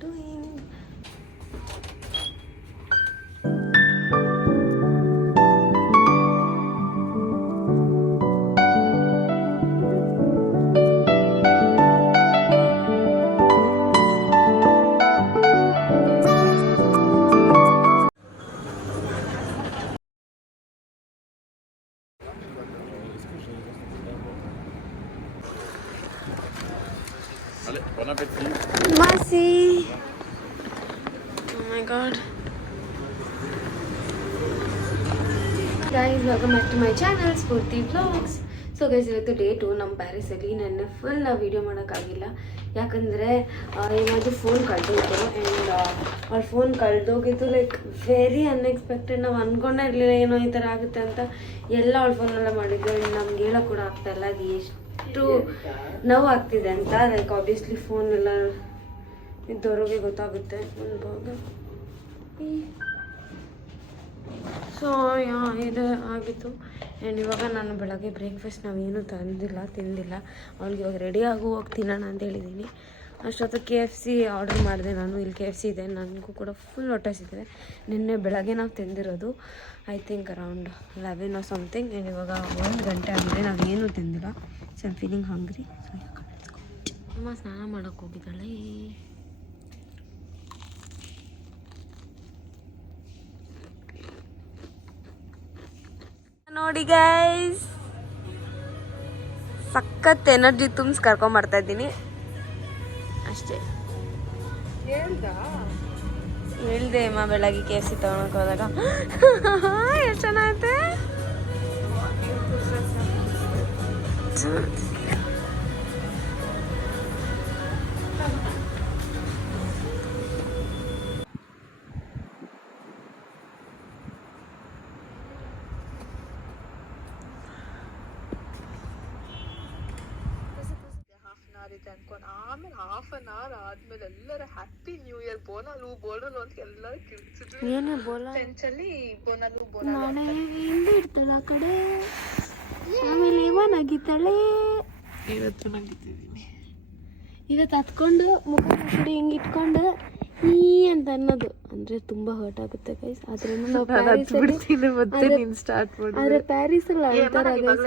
doing? Masi! Oh my god. Guys, welcome back to my channel, Spurti Vlogs. So guys ಇವತ್ತು day 2 ನಮ್ಮ ಪ್ಯಾರಿಸಲ್ಲಿ. ನನ್ನ full video ಮಾಡೋಕ್ಕಾಗಿಲ್ಲ, ಯಾಕಂದರೆ ಏನಾದರೂ ಫೋನ್ ಕಳೆದೋಯ್ತು. ಆ್ಯಂಡ್ ಅವ್ರ ಫೋನ್ ಕಳೆದೋಗಿದ್ದು ಲೈಕ್ ವೆರಿ ಅನ್ಎಕ್ಸ್ಪೆಕ್ಟೆಡ್. ನಾವು ಅಂದ್ಕೊಂಡೇ ಇರಲಿಲ್ಲ ಏನೋ ಈ ಥರ ಆಗುತ್ತೆ ಅಂತ. ಎಲ್ಲ ಅವ್ಳ ಫೋನೆಲ್ಲ ಮಾಡಿದ್ದೆ. ಆ್ಯಂಡ್ ನಮ್ಗೆ ಹೇಳೋಕ್ಕೆ ಕೂಡ ಆಗ್ತಾಯಿಲ್ಲ ಅದು ಎಷ್ಟು ನೋವು ಆಗ್ತಿದೆ ಅಂತ. ಲೈಕ್ ಆಬ್ವಿಯಸ್ಲಿ ಫೋನ್ ಎಲ್ಲ ಇದ್ದವ್ರಿಗೆ ಗೊತ್ತಾಗುತ್ತೆ ಒಂದು ಭಾಗ. ಸೊ ಇದು ಆಗಿತ್ತು. ಆ್ಯಂಡ್ ಇವಾಗ ನಾನು ಬೆಳಗ್ಗೆ ಬ್ರೇಕ್ಫಾಸ್ಟ್ ನಾವೇನು ತಿಂದಿಲ್ಲ. ಅವ್ಳಿಗೆ ಇವಾಗ ರೆಡಿ ಹೋಗಿ ತಿನ್ನೋಣ ಅಂತ ಹೇಳಿದ್ದೀನಿ. ಅಷ್ಟೊತ್ತು KFC ಆರ್ಡರ್ ಮಾಡಿದೆ ನಾನು. ಇಲ್ಲಿ KFC ಇದೆ, ನನಗೂ ಕೂಡ ಫುಲ್ ಹೊಟ್ಟೆ ಸಿಗ್ತಿದೆ. ನಿನ್ನೆ ಬೆಳಗ್ಗೆ ನಾವು ತಿಂದಿರೋದು I think around 11 or something. And ಇವಾಗ 1 ಗಂಟೆ ಆಗಿದೆ, ನಾವೇನು ತಿಂದಿಲ್ಲ. So I'm feeling hungry. ಅಮ್ಮ ಸ್ನಾನ ಮಾಡೋಕ್ಕೆ ಹೋಗಿದ್ದಾಳೆ. ನೋಡಿ ಗೈಸ್, ಸಖತ್ ಎನರ್ಜಿ ತುಂಬಿಸಿ ಕರ್ಕೊಂಬರ್ತಾ ಇದ್ದೀನಿ ಅಷ್ಟೇ. ಹೇಳ್ದೆ ಅಮ್ಮ ಬೆಳಗ್ಗೆ KFC ತಗೊಳಕ್ ಹೋದಾಗ. ಎಷ್ಟು ಚೆನ್ನಾಗೈತೆ. ಆಮೇಲೆ ಹಾಫ್ ಅನ್ ಅವರ್ ಆದ್ಮೇಲೆ ಎಲ್ಲರೂ ಹ್ಯಾಪಿ ನ್ಯೂ ಇಯರ್ ಬೋನಲು ಅಂತ ಎಲ್ಲರೂ ಕಿರ್ಚಿದ್ರು. ಏನೇ ಬೋಲ ಫ್ರೆಂಚಲ್ಲಿ ಬೋನಲು ನಾಳೆ ಹಿಂದೆ ಇಡ್ತಾಳೆ ಆ ಕಡೆ, ಆಮೇಲೆ ಏನಾಗಿದ್ದಾಳೆ. ಇವತ್ತು ನಗಿತಿದ್ದೀನಿ. ಇವತ್ತು ಹತ್ಕೊಂಡು ಮುಖ ಮುಸುಡಿ ಹಿಂಗೆ ಇಟ್ಕೊಂಡು ಈ ಅಂತ ಅನ್ನೋದು ಅಂದರೆ ತುಂಬ ಹರ್ಟ್ ಆಗುತ್ತೆ ಗೈಸ್. ಆದ್ರೆ ಪ್ಯಾರಿಸಲ್ಲಿ ಅಳ್ತಾರ ಗೈಸ್.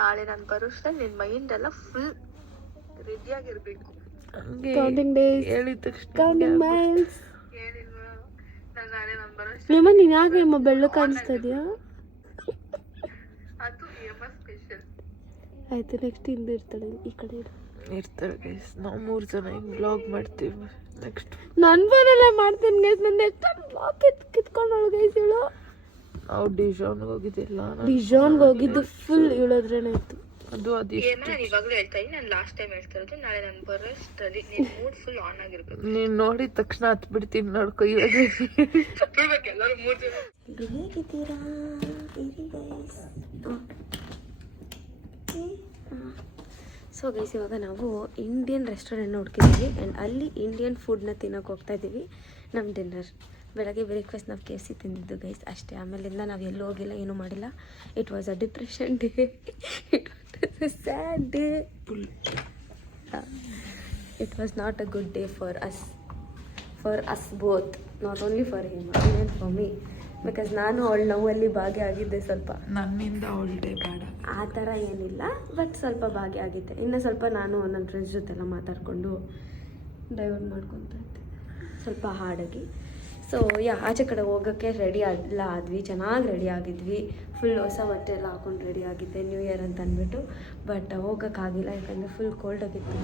ನಾಳೆ ನಾನು ಬರೋಷ್ಟರಲ್ಲಿ ನಿನ್ನ ಮೈಂಡ್ ಎಲ್ಲ ಫುಲ್ ರೆಡಿ ಆಗಿರ್ಬೇಕು. ಕೌಂಟಿಂಗ್ ಡೇಸ್, ಹೇಳಿದ ತಕ್ಷಣ ಕೌಂಟಿಂಗ್ ಮೈಲ್ಸ್. ನಾಳೆ ನಾನು ಬರೋಷ್ಟು ನಿಮ್ಮ ನೀನು ಯಾಕೆ ಅಮ್ಮ ಬೆಳ್ಳು ಕಾಣಿಸ್ತಾ ಇದೆಯಾ? ಅದು ಸ್ಪೆಷಲ್ ಆಯ್ತು. ನೆಕ್ಸ್ಟ್ ಹಿಂದೆ ಇರ್ತಾಳೆ, ಈ ಕಡೆ ಇರ್ತಾಳೆ ಗೈಸ್. ನಾವು 3 ಜನ ಹಿಂಗೆ ವ್ಲಾಗ್ ಮಾಡ್ತೀವಿ. ನೆಕ್ಸ್ಟ್ ನನ್ನ ಫೋನಲ್ಲ ಮಾಡ್ತೀನಿ ಗೈಸ್. ನಂದು ಎಷ್ಟೊಂದು ವ್ಲಾಗ್ ಕಿತ್ಕೊಂಡವಳು ಗೈಸ್ ಇವಳು. ನಾವು ಡಿಜಾನ್ಗೆ ಹೋಗಿದ್ದಿಲ್ಲ. ಡಿಜಾನ್ಗೆ ಹೋಗಿದ್ದು ಫುಲ್ ಇವಳದ್ರೇನೆ ಇತ್ತು. ಅದು ನಾನು ಇವಾಗಲೂ ಹೇಳ್ತಾ ಇದ್ದೀನಿ. ನಾನು ಲಾಸ್ಟ್ ಟೈಮ್ ಹೇಳ್ತಾ ಇರೋದು, ನಾಳೆ ನಾನು ಬರೋಷ್ಟರಲ್ಲಿ ನಿನ್ನ ಮೂಡ್ ಫುಲ್ ಆನ್ ಆಗಿರ್ಬೇಕು. ನೀನು ನೋಡಿದ ತಕ್ಷಣ ಹತ್ಬಿಡ್ತೀನಿ ನೋಡ್ಕೊ. ಇವಾಗ ಎಲ್ಲರೂ 3 ಜನ ಹೇಗಿದ್ದೀರಾ ಗೈಸ್? ಸೊ ಗೈಸ್, ಇವಾಗ ನಾವು ಇಂಡಿಯನ್ ರೆಸ್ಟೋರೆಂಟ್ ನೋಡ್ತಿದ್ದೀವಿ. ಆ್ಯಂಡ್ ಅಲ್ಲಿ ಇಂಡಿಯನ್ ಫುಡ್ನ ತಿನ್ನೋಕೆ ಹೋಗ್ತಾ ಇದ್ದೀವಿ. ನಮ್ಮ ಡಿನ್ನರ್ ಬೆಳಗ್ಗೆ ಬ್ರೇಕ್ಫಾಸ್ಟ್ ನಾವು KFC ತಿಂದಿದ್ದು ಗೈಸ್ ಅಷ್ಟೇ. ಆಮೇಲಿಂದ ನಾವು ಎಲ್ಲೂ ಹೋಗಿಲ್ಲ, ಏನೂ ಮಾಡಿಲ್ಲ. It was a depression day. It was a sad day. It was not a good day for us both, not only for him and for me. Because ನಾನು ಅವಳ ನೋವಲ್ಲಿ ಭಾಗಿಯಾಗಿದ್ದೆ ಸ್ವಲ್ಪ. ನನ್ನಿಂದ ಅವಳ ಡೇ ಬೇಡ ಆ ಥರ ಏನಿಲ್ಲ, ಬಟ್ ಸ್ವಲ್ಪ ಭಾಗಿಯಾಗಿದ್ದೆ. ಇನ್ನು ಸ್ವಲ್ಪ ನಾನು ನನ್ನ ಫ್ರೆಂಡ್ಸ್ ಜೊತೆಲ್ಲ ಮಾತಾಡಿಕೊಂಡು ಡೈವರ್ಟ್ ಮಾಡ್ಕೊತ ಇದ್ದೆ ಸ್ವಲ್ಪ ಹಾಡಾಗಿ. ಸೊ ಆಚೆ ಕಡೆ ಹೋಗೋಕ್ಕೆ ರೆಡಿ ಆದ್ವಿ, ಚೆನ್ನಾಗಿ ರೆಡಿ ಆಗಿದ್ವಿ. ಫುಲ್ ಹೊಸ ಬಟ್ಟೆ ಎಲ್ಲ ಹಾಕೊಂಡು ರೆಡಿ ಆಗಿದ್ದೆ ನ್ಯೂ ಇಯರ್ ಅಂತ ಅಂದ್ಬಿಟ್ಟು. ಬಟ್ ಹೋಗೋಕ್ಕಾಗಿಲ್ಲ, ಯಾಕಂದರೆ ಫುಲ್ ಕೋಲ್ಡ್ ಆಗಿತ್ತು.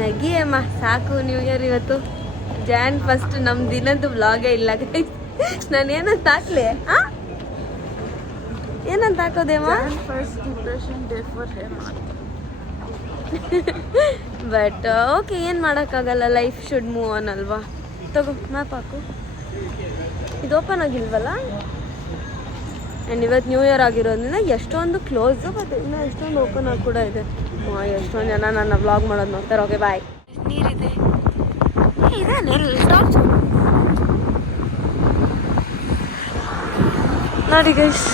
ನಗಿ ಅಮ್ಮ ಸಾಕು. ನ್ಯೂ ಇಯರ್ ಇವತ್ತು Jan 1 ನಮ್ಮ ದಿನದ್ದು ವ್ಲಾಗೇ ಇಲ್ಲ ಗೈಸ್. ನಾನು ಏನಂತ ಹಾಕ್ಲಿ? ಏನಂತ ಹಾಕೋದೇಮ್ಮ? ಬಟ್ ಓಕೆ, ಏನು ಮಾಡೋಕ್ಕಾಗಲ್ಲ. ಲೈಫ್ ಶುಡ್ ಮೂವ್ ಆನ್ ಅಲ್ವಾ. ತಗೋ ಮ್ಯಾಪ್ ಹಾಕು. ಇದು ಓಪನ್ ಆಗಿಲ್ವಲ್ಲ. ಆ್ಯಂಡ್ ಇವತ್ತು ನ್ಯೂ ಇಯರ್ ಆಗಿರೋದ್ರಿಂದ ಎಷ್ಟೊಂದು ಕ್ಲೋಸು, ಬಟ್ ಇನ್ನೂ ಎಷ್ಟೊಂದು ಓಪನ್ ಆಗಿ ಕೂಡ ಇದೆ. ಎಷ್ಟೊಂದು ಜನ ನನ್ನ ವ್ಲಾಗ್ ಮಾಡೋದು ನೋಡ್ತಾರೆ. Okay bye. ನೀರಿದೆ ನೋಡಿ ಗೈಸ್,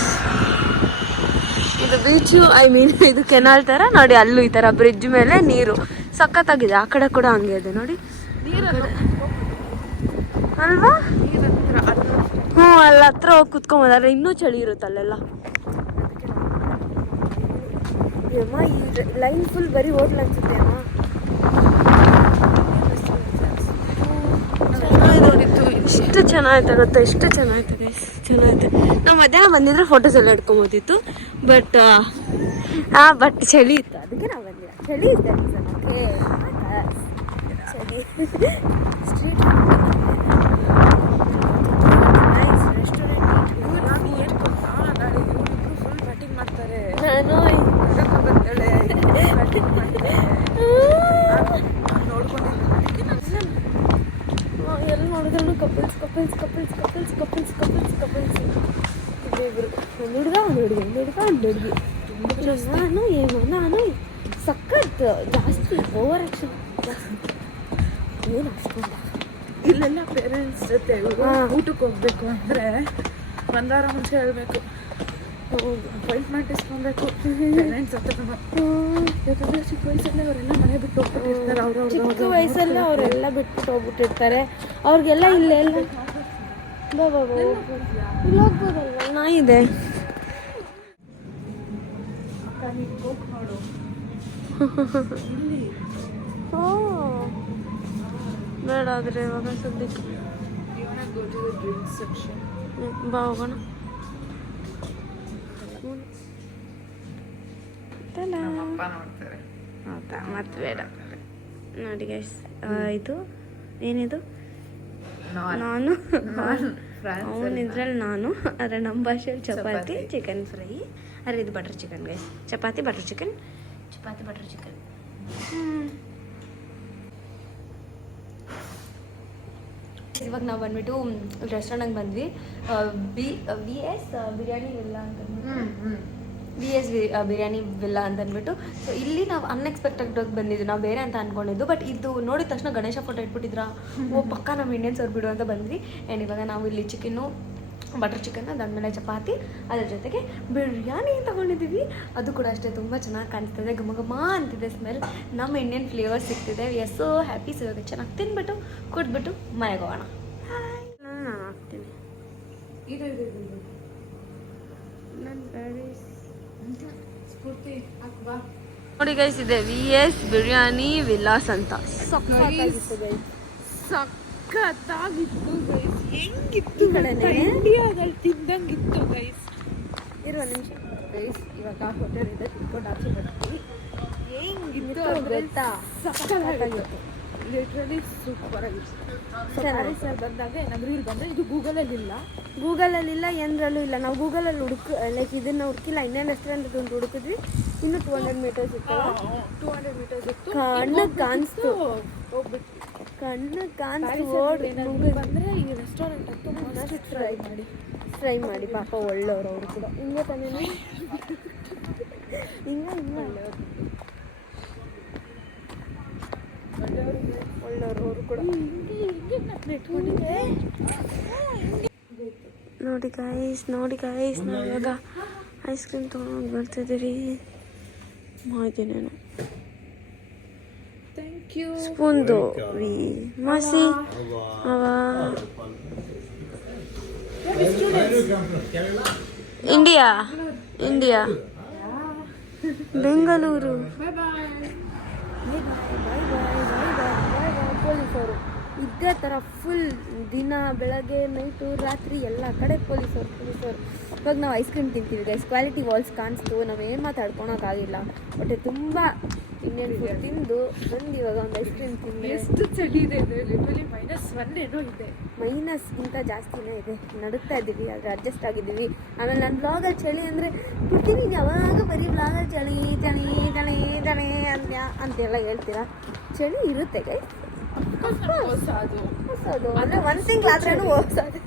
ಇದು ಬೀಚು, ಇದು ಕೆನಾಲ್ ಥರ ನೋಡಿ. ಅಲ್ಲೂ ಈ ಥರ ಬ್ರಿಡ್ಜ್ ಮೇಲೆ ನೀರು ಸಖತ್ತಾಗಿದೆ. ಆ ಕಡೆ ಕೂಡ ಹಂಗೆ ಇದೆ ನೋಡಿ. ಅಲ್ವಾ? ಹ್ಞೂ, ಅಲ್ಲಿ ಹತ್ರ ಹೋಗಿ ಕುತ್ಕೊಂಬೋದಾದ್ರೆ ಇನ್ನೂ ಚಳಿ ಇರುತ್ತೆ ಅಲ್ಲೆಲ್ಲ. ಅಮ್ಮ ಈ ಲೈನ್ ಫುಲ್ ಬರೀ ಹೋಟ್ಲ್ ಅನ್ಸುತ್ತೆ ಅಮ್ಮ. ಎಷ್ಟು ಚೆನ್ನಾಗಿತ್ತು ಗೊತ್ತಾ, ಎಷ್ಟು ಚೆನ್ನಾಗಿತ್ತು ಗೈಸ್, ಚೆನ್ನಾಗಿತ್ತು. ನಾವು ಮಧ್ಯಾಹ್ನ ಬಂದಿದ್ರೆ ಫೋಟೋಸ್ ಎಲ್ಲ ಇಟ್ಕೊಂಬೋದಿತ್ತು. ಬಟ್ ಚಳಿ ಇತ್ತು, ಅದಕ್ಕೆ ನಾವು ಬಂದಿಲ್ಲ. ಚಳಿ ಇತ್ತು ಚಳಿ. ಸ್ಟ್ರೀಟ್ ಎಲ್ಲಿ ನೋಡಿದ್ರು couples couples couples couples couples couples couples ಇಬ್ಬರು, ಒಂದು ಹುಡುಗ ಒಂದು ಹುಡುಗಿ, ಒಂದು ಹುಡುಗ ಒಂದು ಹುಡುಗಿ. ನಾನು ಸಖತ್ ಜಾಸ್ತಿ ಓವರ್ ಆಕ್ಷನ್ ಜಾಸ್ತಿ. ಏನು ಅಷ್ಟೊಂದ ಇಲ್ಲೆಲ್ಲ ಪೇರೆಂಟ್ಸ್ ಜೊತೆ ಊಟಕ್ಕೆ ಹೋಗ್ಬೇಕು ಅಂದರೆ ಒಂದು ವಾರ ಮುಂಚೆ ಹೇಳ್ಬೇಕು, ಅಪಾಯಿಂಟ್ಮೆಂಟ್ ಇಸ್ಕೊಬೇಕು ಪೇರೆಂಟ್ಸ್ ಹತ್ರ. ಯಾಕಂದರೆ ಚಿಕ್ಕ ವಯಸ್ಸಲ್ಲೇ ಅವರೆಲ್ಲ ಮನೆ ಬಿಟ್ಟು ಹೋಗ್ಬಿಟ್ಟಿರ್ತಾರೆ. ಅವ್ರವ್ರು ಚಿಕ್ಕ ವಯಸ್ಸಲ್ಲೇ ಅವರೆಲ್ಲ ಬಿಟ್ಬಿಟ್ಟು ಹೋಗ್ಬಿಟ್ಟಿರ್ತಾರೆ. ಅವ್ರಿಗೆಲ್ಲ ಇಲ್ಲೆಲ್ಲ ಇಲ್ಲಿ ಹೋಗ್ಬೋದಲ್ವ, ನಾಯಿ ಇದೆ. ಬೇಡ ಆದರೆ ಇವಾಗ ಸದ್ಯಕ್ಕೆ ಬಾ ಹೋಗೋಣ. ಹೌದಾ, ಮತ್ತೆ ಬೇಡ ನೋಡಿ ಗೈಸ್. ಇದು ಏನಿದು? ನಾನು ಅವನು ಇದ್ರಲ್ಲಿ ನಾನು, ಆದರೆ ನಮ್ಮ ಭಾಷೆಯಲ್ಲಿ ಚಪಾತಿ ಚಿಕನ್ ಫ್ರೈ. ಅರೆ ಇದು butter chicken guys, chapati butter chicken, chapati butter chicken. ಇವಾಗ ನಾವು ಬಂದ್ಬಿಟ್ಟು ರೆಸ್ಟೋರೆಂಟ್ಗೆ ಬಂದ್ವಿ. ವಿ ಎಸ್ ಬಿರಿಯಾನಿ ವಿಲ್ಲಾ ಅಂತ ಬಿರಿಯಾನಿ ವಿಲ್ಲಾ ಅಂತ ಅಂದ್ಬಿಟ್ಟು. ಸೊ ಇಲ್ಲಿ ನಾವು ಅನ್ಎಕ್ಸ್ಪೆಕ್ಟೆಡ್ ಬಂದಿದ್ದು, ನಾವು ಬೇರೆ ಅಂತ ಅಂದ್ಕೊಂಡಿದ್ದು. ಬಟ್ ಇದು ನೋಡಿದ ತಕ್ಷಣ ಗಣೇಶ ಫೋಟೋ ಇಟ್ಬಿಟ್ಟಿದ್ರ, ಪಕ್ಕ ನಮ್ಮ ಇಂಡಿಯನ್ಸ್ ಅವ್ರು ಬಿಡು ಅಂತ ಬಂದ್ವಿ. ಆ್ಯಂಡ್ ಇವಾಗ ನಾವು ಇಲ್ಲಿ ಚಿಕನ್ನು, ಬಟರ್ ಚಿಕನ್, ಅದಾದಮೇಲೆ ಚಪಾತಿ, ಅದ್ರ ಜೊತೆಗೆ ಬಿರಿಯಾನಿ ತೊಗೊಂಡಿದ್ದೀವಿ. ಅದು ಕೂಡ ಅಷ್ಟೇ ತುಂಬ ಚೆನ್ನಾಗಿ ಕಾಣಿಸ್ತದೆ, ಘಮ ಘಮ ಅಂತಿದೆ ಸ್ಮೆಲ್. ನಮ್ಮ ಇಂಡಿಯನ್ ಫ್ಲೇವರ್ ಸಿಗ್ತಿದೆ. We are so happy. So ಇವಾಗ ಚೆನ್ನಾಗಿ ತಿಂದ್ಬಿಟ್ಟು ಕುಡಿದ್ಬಿಟ್ಟು ಮನೆಗೆ ಹೋಗೋಣ. ನಾನು ಹಾಕ್ತೀನಿ. ನೋಡಿ ಗೈಸ್, ಇದೆ ವಿ ಎಸ್ ಬಿರಿಯಾನಿ ವಿಲಾಸ್ ಅಂತ. ಸಕ್ಕತ್ತಾಗಿತ್ತು ಗೈಸ್, ಹೆಂಗಿತ್ತು ಇಂಡಿಯಾದಲ್ಲಿ ತಿಂದಂಗಿತ್ತು ಗೈಸ್. ಇರುವ ನಿಮಿಷ ಗೈಸ್, ಇವಾಗ ಹೋಟೆಲ್ ಇದೆ, ತಿನ್ಕೊಂಡು ಆಚೆ ಬರ್ತೀವಿ. ಹೆಂಗಿತ್ತು ಗೊತ್ತಾ, ಸಕ್ಕತ್ತಾಗಿತ್ತು, ಲಿಟ್ರಲಿ ಸೂಪರ್ ಆಗಿತ್ತು. ಸರ್ ಬಂದಾಗ ಏನಾದರೂ ಇಲ್ಲಿ ಬಂದರೆ, ಇದು ಗೂಗಲಲ್ಲಿಲ್ಲ ಎಂದ್ರಲ್ಲೂ ಇಲ್ಲ. ನಾವು ಗೂಗಲಲ್ಲಿ ಲೈಕ್ ಇದನ್ನು ಹುಡುಕಿಲ್ಲ, ಇನ್ನೇನು ರೆಸ್ಟೋರೆಂಟ್ ಒಂದು ಹುಡುಕಿದ್ವಿ. ಇನ್ನೂ 200 ಮೀಟರ್ಸ್ ಇತ್ತು. 200 ಮೀಟರ್ಸ್ ಇತ್ತು. ಕಣ್ಣಿಗೆ ಕಾಣಿಸ್ತು, ಕಣ್ಣಿಗೆ ಕಾಣಿಸ್ತು. ಬಂದರೆ ಈ ರೆಸ್ಟೋರೆಂಟ್ ಅಂತೂ ಮಸ್ತ್ ಟ್ರೈ ಮಾಡಿ ಪಾಪ ಒಳ್ಳೆಯವರು ಅವರು ಕೂಡ. ಹಿಂಗೆ ತಾನೇ ಹಿಂಗೆ ಒಳ್ಳೆಯವರು ಅವರು ಕೂಡ. ನೋಡಿ ಗಾಯ್ಸ್, ನಾವು ಇವಾಗ ಐಸ್ ಕ್ರೀಮ್ ತೊಗೊಂಡು ಬರ್ತಿದ್ದೀರಿ. ಮಾಡಿದ್ದೇನೇನು ಸ್ಪೂನ್ದು ವಿ ಮಾಸಿ ಅವ ಇಂಡಿಯಾ ಬೆಂಗಳೂರು. ಪೊಲೀಸರು ಇದೇ ಥರ ಫುಲ್ ದಿನ, ಬೆಳಗ್ಗೆ, ನೈಟು, ರಾತ್ರಿ ಎಲ್ಲ ಕಡೆ ಪೊಲೀಸರು. ಇವಾಗ ನಾವು ಐಸ್ ಕ್ರೀಮ್ ತಿಂತೀವಿ ಗೈಸ್. ಕ್ವಾಲಿಟಿ ವಾಲ್ಸ್ ಕಾಣಿಸ್ತು, ನಾವೇನು ಮಾತಾಡ್ಕೊಳಕ್ಕಾಗಿಲ್ಲ. ಹೊಟ್ಟೆ ತುಂಬ ಇಂಡಿಯನ್ ಫುಡ್ ತಿಂದು ಬಂದು ಇವಾಗ ಒಂದು ಐಸ್ ಕ್ರೀಮ್ ತಿಂದು. ಎಷ್ಟು ಚಳಿ ಇದೆ, ಲಿಟ್ರಲಿ -1 ಏನೋ ಇದೆ. ಮೈನಸ್ಗಿಂತ ಜಾಸ್ತಿನೇ ಇದೆ. ನಡುತ್ತಾ ಇದ್ದೀವಿ, ಆದರೆ ಅಡ್ಜಸ್ಟ್ ಆಗಿದ್ದೀವಿ. ಆಮೇಲೆ ನನ್ನ ಬ್ಲಾಗಲ್ಲಿ ಚಳಿ ಅಂದರೆ ಬಿಡ್ತೀನಿ, ಯಾವಾಗ ಬರೀ ಬ್ಲಾಗಲ್ಲಿ ಚಳಿ ಚಳಿ ಚಳಿ ಚಳಿ ಅಂತೆಲ್ಲ ಹೇಳ್ತೀರಾ. ಚಳಿ ಇರುತ್ತೆ ಗೈಸ್, ಹೊಸದು ಅಂದರೆ 1 ತಿಂಗಳಾದ್ರೂ ಹೊಸದು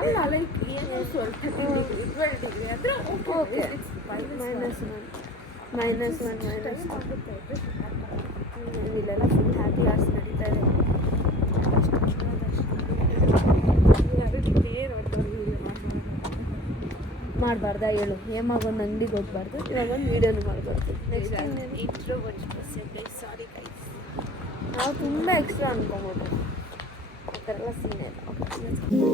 ಅಲ್ಲ, ಲೈಕ್ ಏನು ಸ್ವಲ್ಪ -12 ಅಂದರೆ ಓಕೆ. -1 ಇಲ್ಲೆಲ್ಲ ಫುಲ್ ಹ್ಯಾಪಿ ಆರ್ಸ್ ನಡೀತಾ ಇದೆ. ಮಾಡಬಾರ್ದಾ ಹೇಳು, ಹೇಮಾಗ ಒಂದು ಅಂಗಡಿಗೆ ಹೋಗ್ಬಾರ್ದು, ಇವಾಗ ಒಂದು ವೀಡಿಯೋನು ಮಾಡಬಾರ್ದು. Next sorry guys. ನಾವು ತುಂಬ ಎಕ್ಸ್ಟ್ರಾ ಅನ್ಕೊಂಬಿಟ್ರು ಆ ಥರ ಎಲ್ಲ ಸೀನ್ ಇಲ್ಲ.